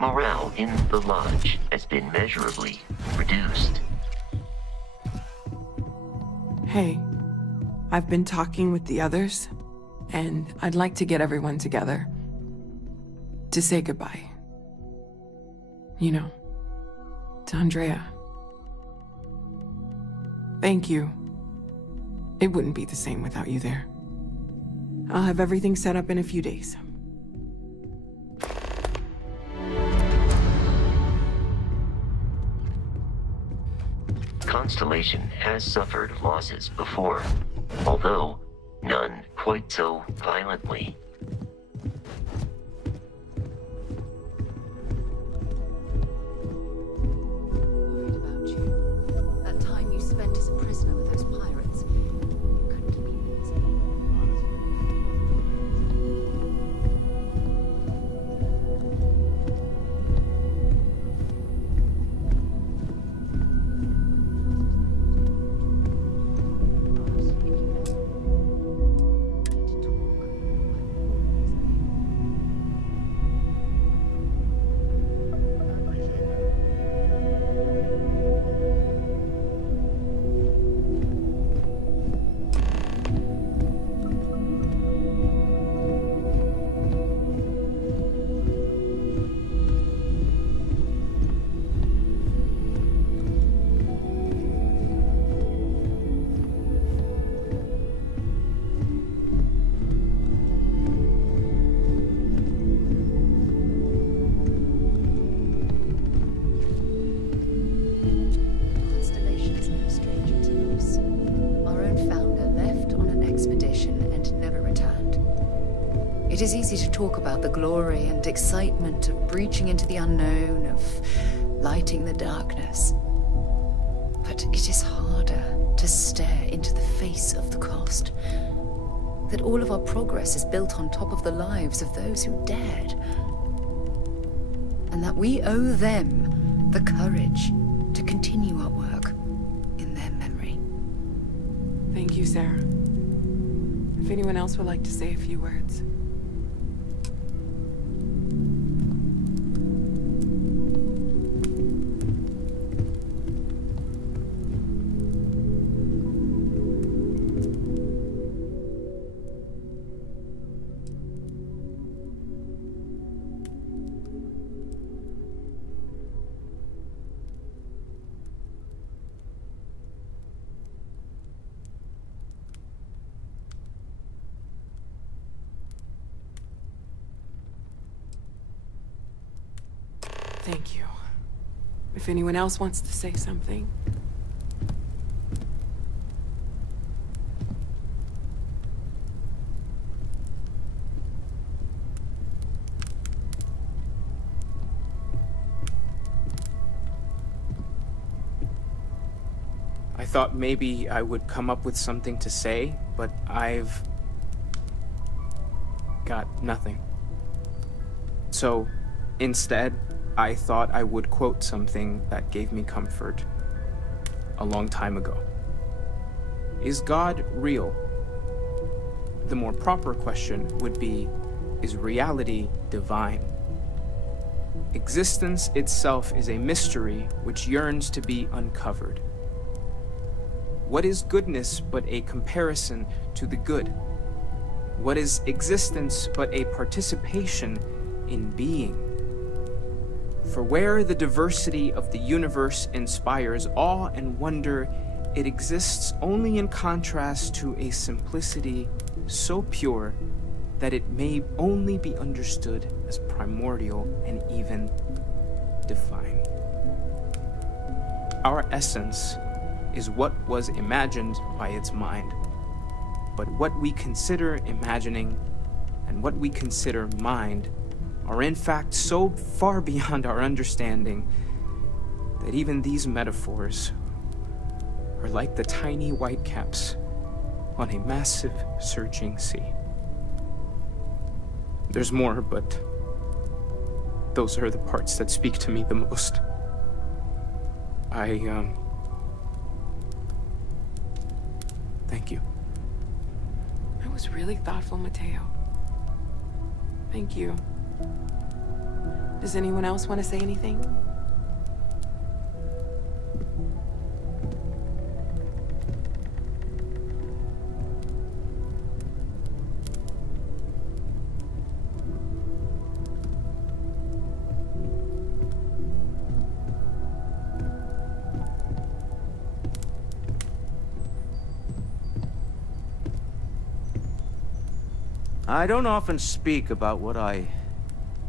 Morale in the lodge has been measurably reduced. Hey, I've been talking with the others, and I'd like to get everyone together to say goodbye. You know, to Andreja. Thank you. It wouldn't be the same without you there. I'll have everything set up in a few days. Constellation has suffered losses before, although none quite so violently. Worried about you. That time you spent as a prisoner with those pirates. It couldn't have been easy. It is easy to talk about the glory and excitement of breaching into the unknown, of lighting the darkness. But it is harder to stare into the face of the cost. That all of our progress is built on top of the lives of those who dared. And that we owe them the courage to continue our work in their memory. Thank you, Sarah. If anyone else would like to say a few words. Thank you. If anyone else wants to say something. I thought maybe I would come up with something to say, but I've got nothing. So, instead, I thought I would quote something that gave me comfort a long time ago. Is God real? The more proper question would be, is reality divine? Existence itself is a mystery which yearns to be uncovered. What is goodness but a comparison to the good? What is existence but a participation in being? For where the diversity of the universe inspires awe and wonder, it exists only in contrast to a simplicity so pure that it may only be understood as primordial and even divine. Our essence is what was imagined by its mind, but what we consider imagining and what we consider mind are in fact so far beyond our understanding that even these metaphors are like the tiny whitecaps on a massive surging sea. There's more, but those are the parts that speak to me the most. Thank you. That was really thoughtful, Mateo. Thank you. Does anyone else want to say anything? I don't often speak about what I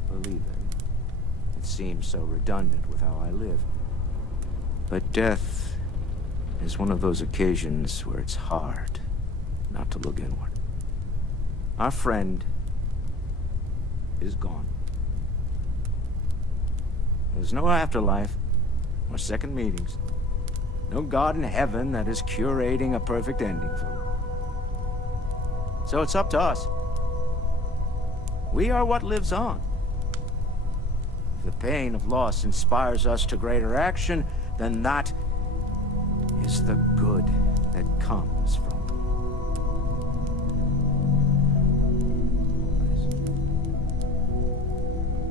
believe in. It seems so redundant with how I live. But death is one of those occasions where it's hard not to look inward. Our friend is gone. There's no afterlife, or second meetings. No God in heaven that is curating a perfect ending for them. So it's up to us. We are what lives on. If the pain of loss inspires us to greater action, then that is the good that comes from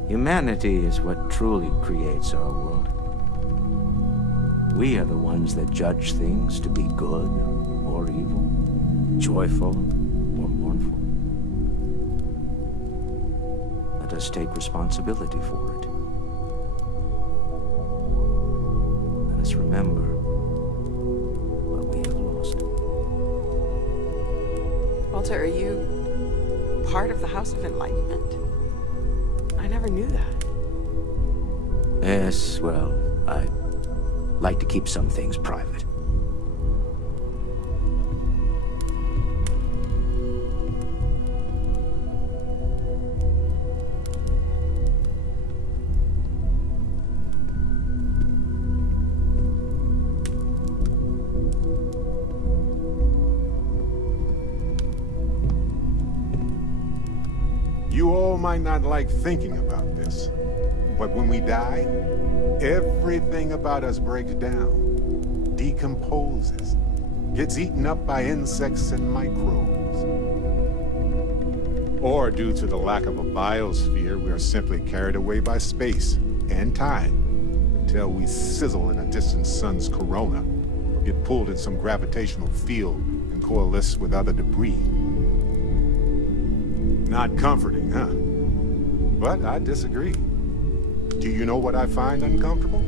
it. Humanity is what truly creates our world. We are the ones that judge things to be good or evil, joyful or mournful. Let us take responsibility for it. Let us remember what we have lost. Walter, are you part of the House of Enlightenment? I never knew that. Yes, well, I like to keep some things private. You all might not like thinking about this, but when we die, everything about us breaks down, decomposes, gets eaten up by insects and microbes. Or due to the lack of a biosphere, we are simply carried away by space and time until we sizzle in a distant sun's corona or get pulled in some gravitational field and coalesce with other debris. Not comforting, huh? But I disagree. Do you know what I find uncomfortable?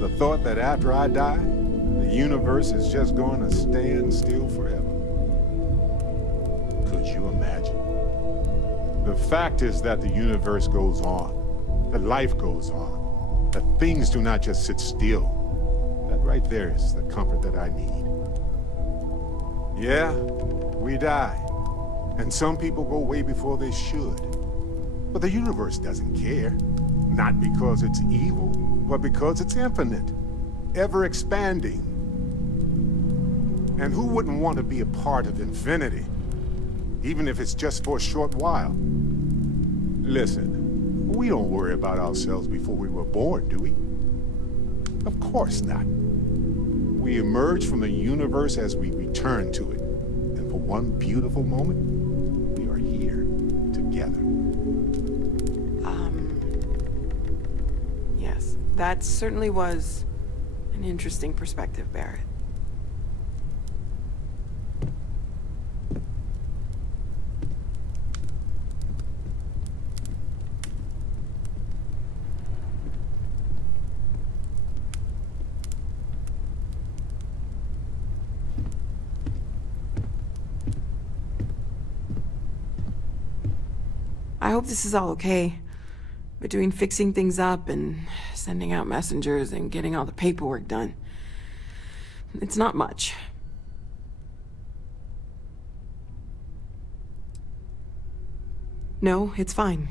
The thought that after I die, the universe is just going to stand still forever. Could you imagine? The fact is that the universe goes on, that life goes on, that things do not just sit still. That right there is the comfort that I need. Yeah, we die. And some people go way before they should. But the universe doesn't care. Not because it's evil, but because it's infinite. Ever expanding. And who wouldn't want to be a part of infinity? Even if it's just for a short while. Listen, we don't worry about ourselves before we were born, do we? Of course not. We emerge from the universe as we return to it. And for one beautiful moment, together. Yes, that certainly was an interesting perspective, Barrett. I hope this is all okay. Between fixing things up and sending out messengers and getting all the paperwork done. It's not much. No, it's fine.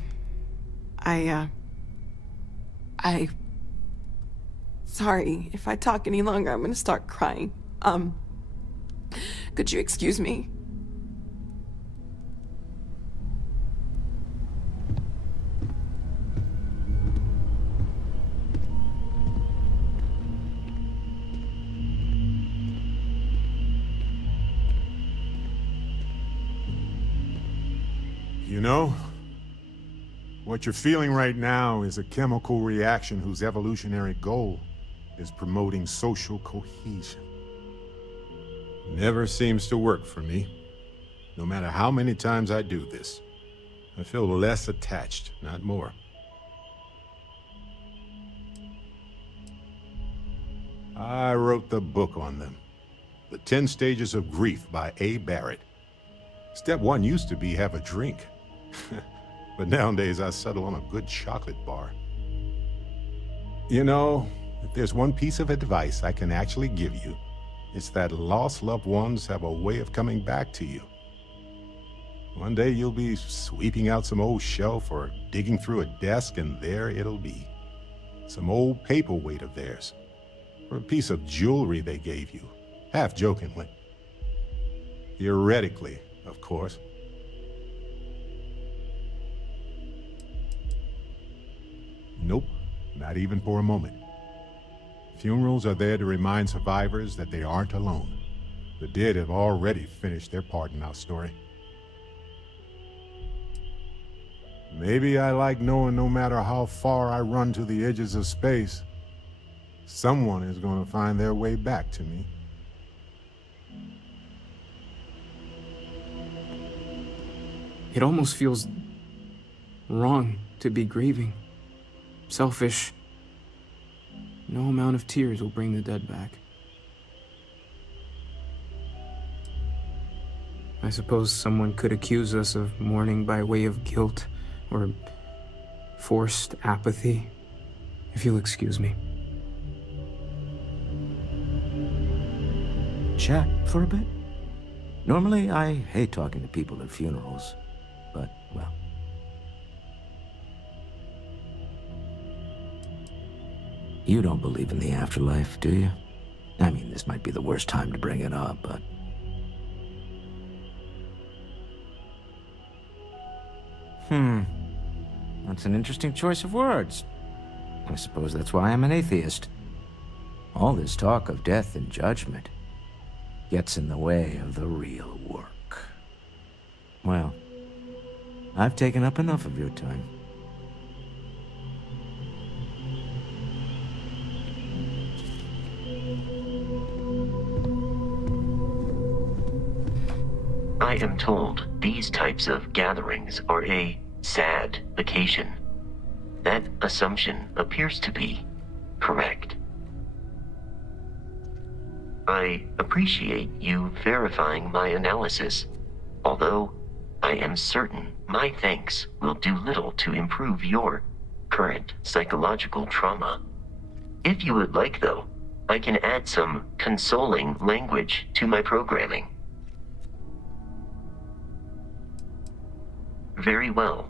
Sorry, if I talk any longer, I'm gonna start crying. Could you excuse me? You know, What you're feeling right now is a chemical reaction whose evolutionary goal is promoting social cohesion. Never seems to work for me. No matter how many times I do this, I feel less attached, not more. I wrote the book on them. The 10 Stages of Grief by A. Barrett. Step 1 used to be have a drink. But nowadays I settle on a good chocolate bar. You know, if there's one piece of advice I can actually give you, it's that lost loved ones have a way of coming back to you. One day you'll be sweeping out some old shelf or digging through a desk, and there it'll be. Some old paperweight of theirs, or a piece of jewelry they gave you, half jokingly. Theoretically, of course. Nope, not even for a moment. Funerals are there to remind survivors that they aren't alone. The dead have already finished their part in our story. Maybe I like knowing no matter how far I run to the edges of space, someone is going to find their way back to me. It almost feels wrong to be grieving. Selfish. No amount of tears will bring the dead back. I suppose someone could accuse us of mourning by way of guilt or forced apathy, if you'll excuse me. Chat for a bit? Normally, I hate talking to people at funerals, but, well. You don't believe in the afterlife, do you? I mean, this might be the worst time to bring it up, but... That's an interesting choice of words. I suppose that's why I'm an atheist. All this talk of death and judgment gets in the way of the real work. Well, I've taken up enough of your time. I am told these types of gatherings are a sad vacation. That assumption appears to be correct. I appreciate you verifying my analysis, although I am certain my thanks will do little to improve your current psychological trauma. If you would like, though, I can add some consoling language to my programming. Very well.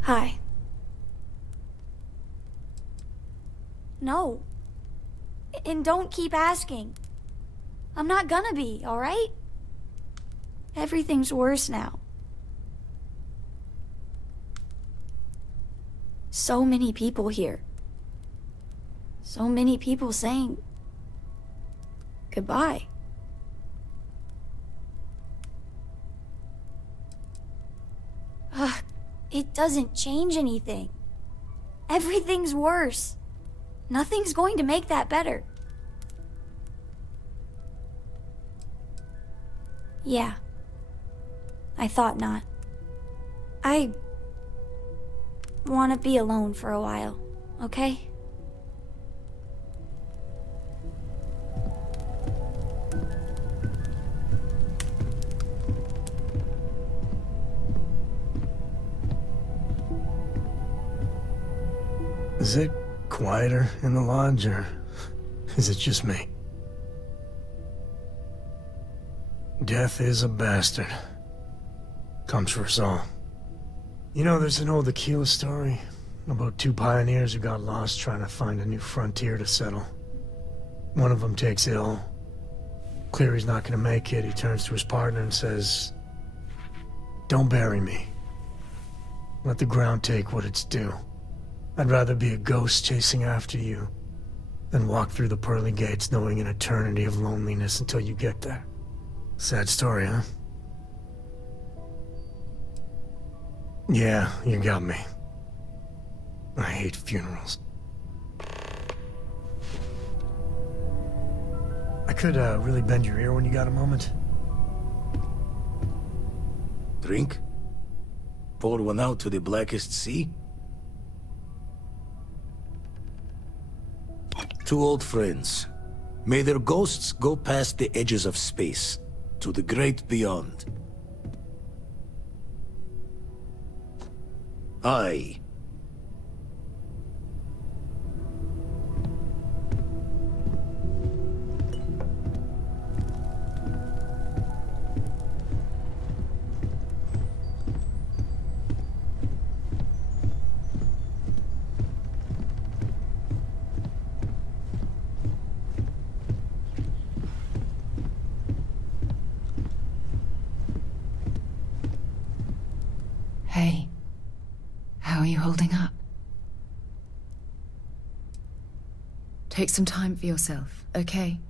Hi. No. And don't keep asking. I'm not gonna be, alright? Everything's worse now. So many people here. So many people saying goodbye. Ugh, it doesn't change anything. Everything's worse. Nothing's going to make that better. Yeah. I thought not. I want to be alone for a while, okay? Is it quieter in the lodge, or is it just me? Death is a bastard. Comes for us all. You know, there's an old Aquila story about two pioneers who got lost trying to find a new frontier to settle. One of them takes ill. Clear he's not gonna make it, he turns to his partner and says, "Don't bury me. Let the ground take what it's due. I'd rather be a ghost chasing after you than walk through the pearly gates knowing an eternity of loneliness until you get there. Sad story, huh? Yeah, you got me. I hate funerals. I could really bend your ear when you got a moment. Drink? Pour one out to the blackest sea? Two old friends. May their ghosts go past the edges of space, to the great beyond. Aye. Hey, how are you holding up? Take some time for yourself, okay?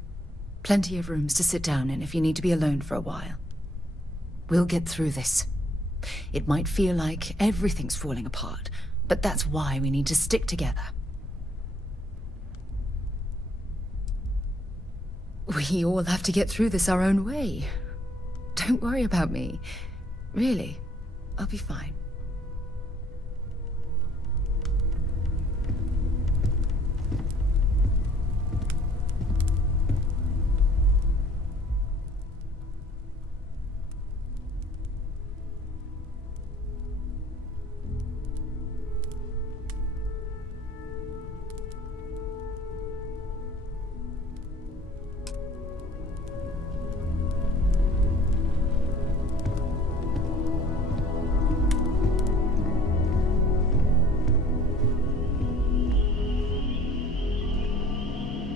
Plenty of rooms to sit down in if you need to be alone for a while. We'll get through this. It might feel like everything's falling apart, but that's why we need to stick together. We all have to get through this our own way. Don't worry about me. Really, I'll be fine.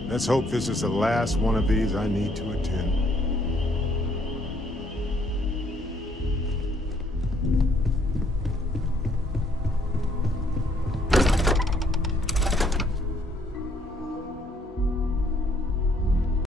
Let's hope this is the last one of these I need to attend.